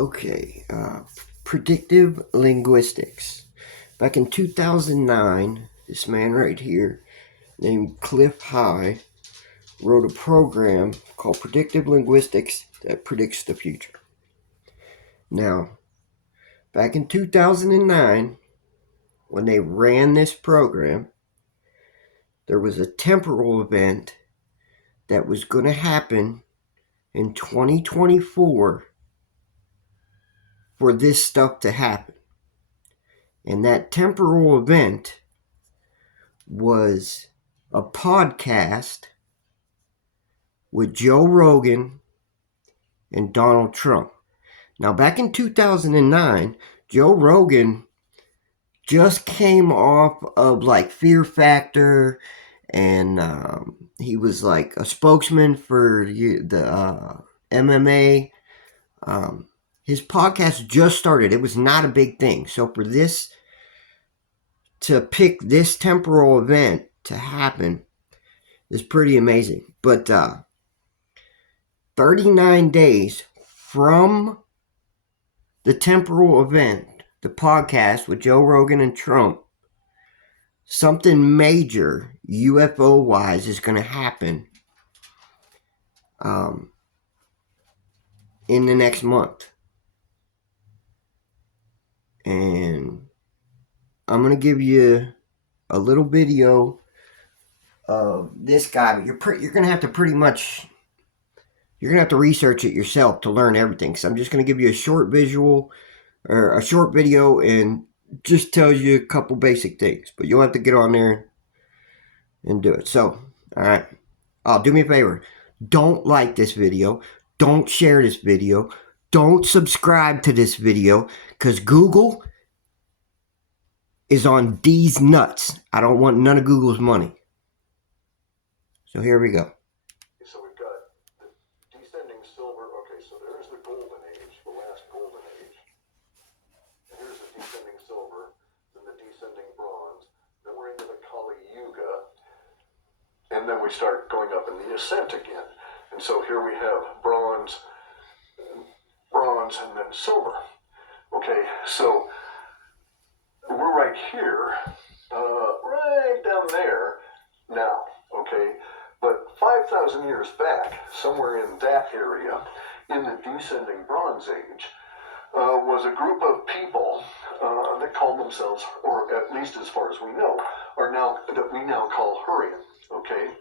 Okay, predictive linguistics. Back in 2009, this man right here, named Cliff High, wrote a program called predictive linguistics that predicts the future. Now, back in 2009, when they ran this program, there was a temporal event that was going to happen in 2024 for this stuff to happen. And that temporal event was a podcast with Joe Rogan and Donald Trump. Now, back in 2009, Joe Rogan just came off of like Fear Factor, and he was like a spokesman for the MMA. His podcast just started. It was not a big thing. So for this to pick this temporal event to happen is pretty amazing. But 39 days from the temporal event, the podcast with Joe Rogan and Trump, something major UFO wise is going to happen in the next month. And I'm going to give you a little video of this guy. But you're going to have to pretty much, you're going to have to research it yourself to learn everything. So I'm just going to give you a short visual or a short video and just tell you a couple basic things. But you'll have to get on there and do it. So, all right. Oh, do me a favor. Don't like this video. Don't share this video. Don't subscribe to this video because Google is on these nuts. I don't want none of Google's money. So here we go. So we've got the descending silver. Okay, so there's the golden age, the last golden age. And here's the descending silver, then the descending bronze. Then we're into the Kali Yuga. And then we start going up in the ascent again. And so here we have bronze, and then silver. Okay, so we're right here, right down there now, okay? But 5,000 years back, somewhere in that area, in the descending Bronze Age, was a group of people that called themselves, or at least as far as we know, that we now call Hurrian, okay?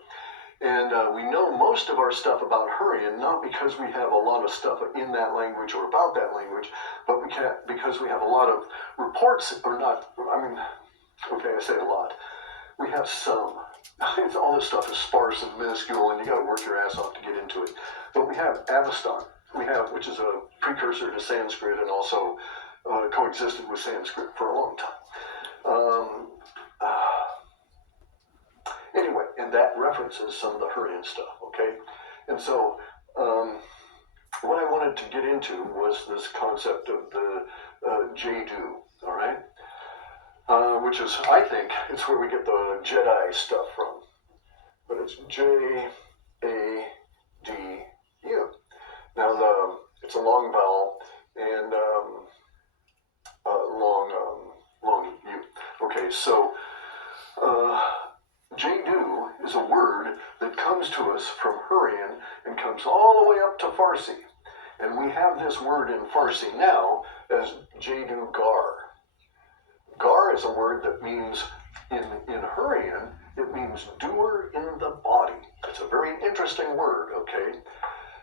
And we know most of our stuff about Hurrian, not because we have a lot of stuff in that language or about that language, but because we have a lot of reports, or not, okay, I say a lot. We have some. All this stuff is sparse and minuscule, and you got to work your ass off to get into it. But we have Avestan, which is a precursor to Sanskrit and also coexisted with Sanskrit for a long time. Anyway, and that references some of the Hurrian stuff, okay? And so what I wanted to get into was this concept of the Jadu, all right? Which is, I think, it's where we get the Jedi stuff from. But it's J-A-D-U. Now, it's a long vowel and long U. Okay, so Jadu is a word that comes to us from Hurrian and comes all the way up to Farsi. And we have this word in Farsi now as Jadu Gar. Gar is a word that means, in Hurrian, it means doer in the body. It's a very interesting word, okay?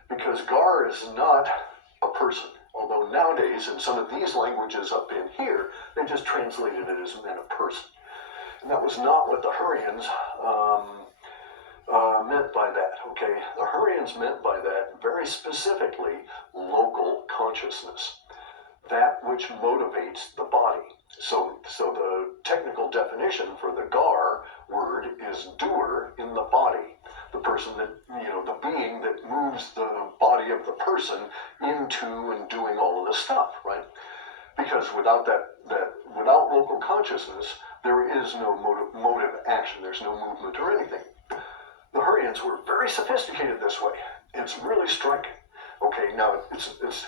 Because Gar is not a person. Although nowadays, in some of these languages up in here, they just translated it as meant a person. And that was not what the Hurrians meant by that, okay? The Hurrians meant by that, very specifically, local consciousness. That which motivates the body. So the technical definition for the Gar word is doer in the body. The person that, the being that moves the body of the person into and doing all of this stuff, right? Because without without local consciousness, there is no motive action. There's no movement or anything. The Hurrians were very sophisticated this way. It's really striking. Okay, now it's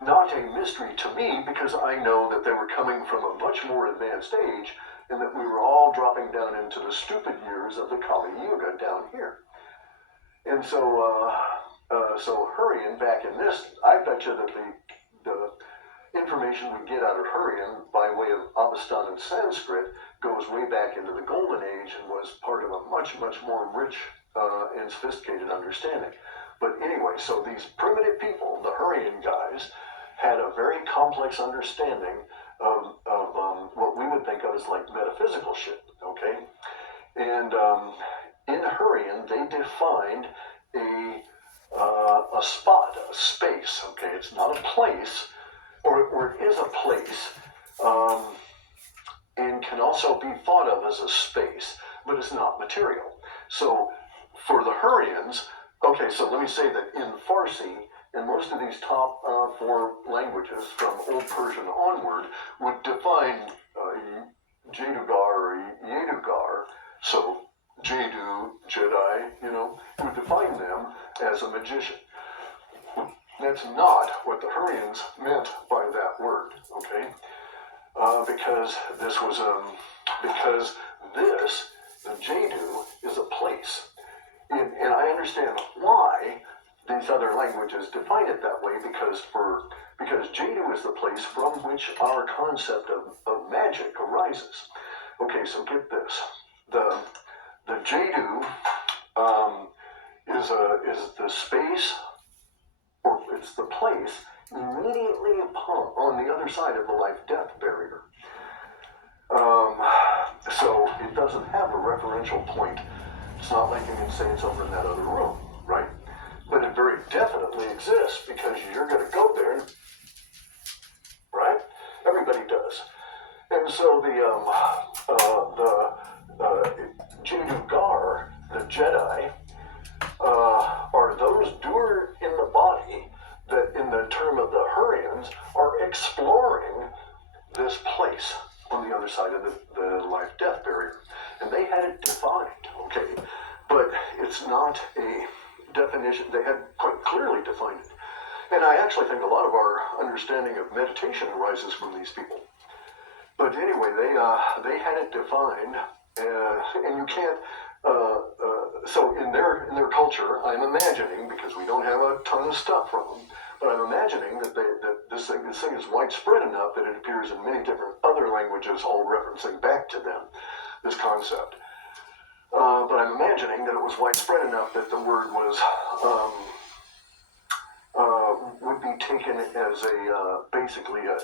not a mystery to me because I know that they were coming from a much more advanced age and that we were all dropping down into the stupid years of the Kali Yuga down here. And so Hurrian back in this, I bet you that the information we get out of Hurrian by way of Avestan and Sanskrit goes way back into the Golden Age and was part of a much, much more rich and sophisticated understanding. But anyway, so these primitive people, the Hurrian guys, had a very complex understanding of what we would think of as like metaphysical shit, okay? And in Hurrian, they defined a spot, a space, okay? It's not a place, or it is a place, and can also be thought of as a space, but it's not material. So for the Hurrians, okay, so let me say that in Farsi, and most of these top 4 languages from Old Persian onward would define Jadugar or Yedugar, so Jadu, Jedi, would define them as a magician. That's not what the Hurrians meant by that word, okay? Because this, the Jadu is a place. And I understand why these other languages define it that way, because Jadu is the place from which our concept of magic arises. Okay, so get this. The Jadu is the space, or it's the place immediately on the other side of the life-death barrier. So it doesn't have a referential point. It's not like you can say it's over in that other room, right? But it very definitely exists because you're going to go there, right? Everybody does. And so the Jadugar, the Jedi, are those doer in the body that, in the term of the Hurrians, are exploring this place on the other side of the life-death barrier. And they had it defined, okay? But it's not a definition. They had quite clearly defined it. And I actually think a lot of our understanding of meditation arises from these people. But anyway, they had it defined, and you can't. So in their culture, I'm imagining, because we don't have a ton of stuff from them, but I'm imagining that this thing is widespread enough that it appears in many different other languages, all referencing back to them, this concept. But I'm imagining that it was widespread enough that the word was would be taken as basically a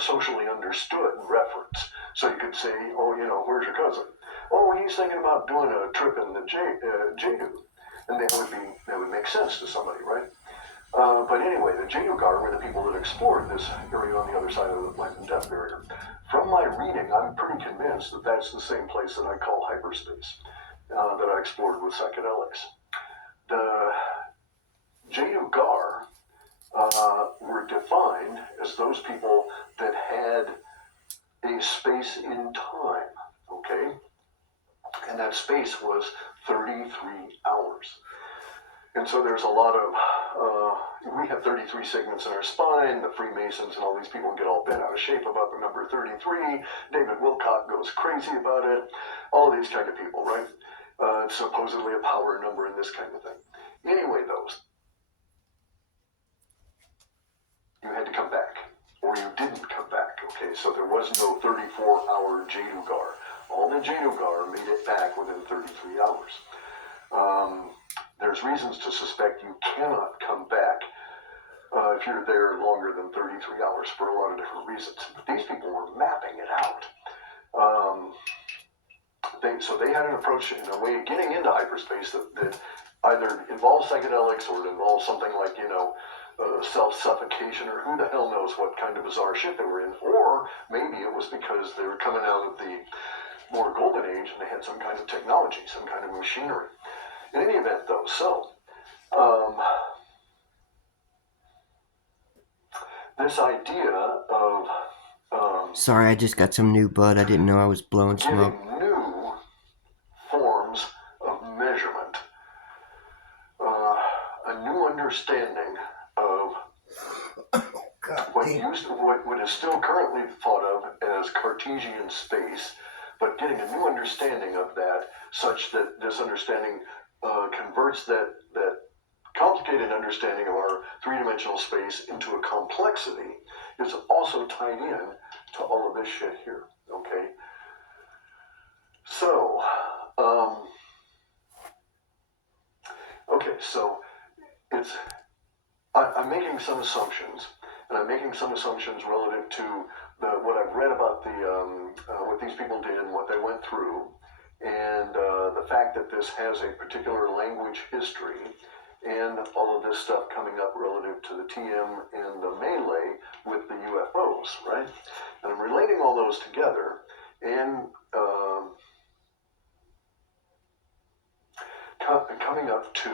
socially understood reference. So you could say, oh, where's your cousin? Oh, he's thinking about doing a trip in the Jadu, and that would make sense to somebody, right? But anyway, the Jadugar were the people that explored this area on the other side of the life and death barrier. From my reading, I'm pretty convinced that that's the same place that I call hyperspace, that I explored with psychedelics. The Jadugar were defined as those people that had a space in time, okay? And that space was 33 hours. And so there's a lot of, we have 33 segments in our spine. The Freemasons and all these people get all bent out of shape about the number 33. David Wilcott goes crazy about it. All these kind of people, right? It's supposedly a power number and this kind of thing. Anyway, you had to come back, or you didn't come back, okay? So there was no 34-hour Jadugar. All the Jadugar made it back within 33 hours. There's reasons to suspect you cannot come back if you're there longer than 33 hours for a lot of different reasons. But these people were mapping it out. So they had an approach in a way of getting into hyperspace that either involves psychedelics or it involves something like, self-suffocation, or who the hell knows what kind of bizarre shit they were in. Or maybe it was because they were coming out of the more golden age and they had some kind of technology, some kind of machinery. In any event, though, this idea of Sorry, I just got some new bud. I didn't know I was blowing smoke. getting new forms of measurement, a new understanding of what is still currently thought of as Cartesian space, but getting a new understanding of that, such that this understanding converts that complicated understanding of our three-dimensional space into a complexity, is also tied in to all of this shit here. Okay, so so it's I'm making some assumptions, and I'm making some assumptions relative to what I've read about what these people did and what they went through, and the fact that this has a particular language history, and all of this stuff coming up relative to the TM and the melee with the UFOs, right? And I'm relating all those together, and coming up to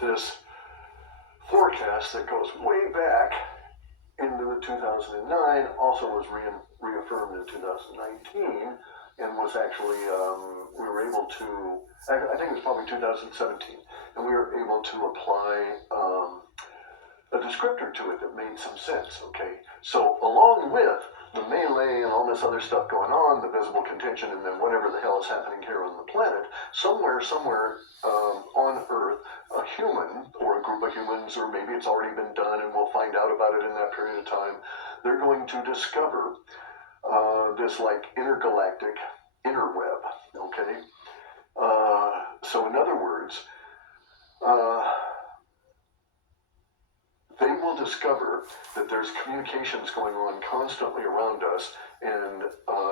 this forecast that goes way back into the 2009, also was reaffirmed in 2019, and was actually, we were able to, I think it was probably 2017, and we were able to apply a descriptor to it that made some sense, okay? So along with the melee and all this other stuff going on, the visible contention, and then whatever the hell is happening here on the planet, somewhere on Earth, a human or a group of humans, or maybe it's already been done and we'll find out about it in that period of time, they're going to discover this like intergalactic interweb, okay? So in other words, they will discover that there's communications going on constantly around us, and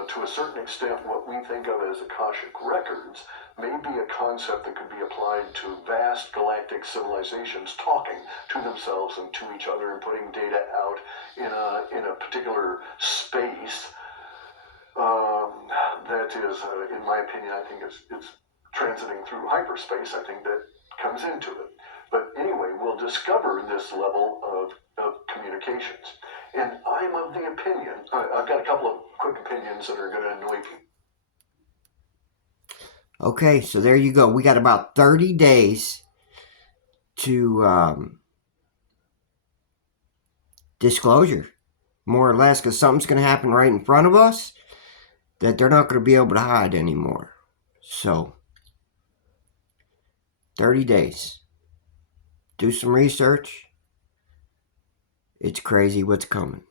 to a certain extent, what we think of as Akashic records may be a concept that could be applied to vast galactic civilizations talking to themselves and to each other and putting data out in a particular space that is, in my opinion, I think it's transiting through hyperspace. I think that comes into it. But anyway, we'll discover this level of communications. And I'm of the opinion, I've got a couple of quick opinions that are going to annoy people. Okay, so there you go. We got about 30 days to disclosure, more or less, because something's going to happen right in front of us that they're not going to be able to hide anymore. So, 30 days. Do some research. It's crazy what's coming.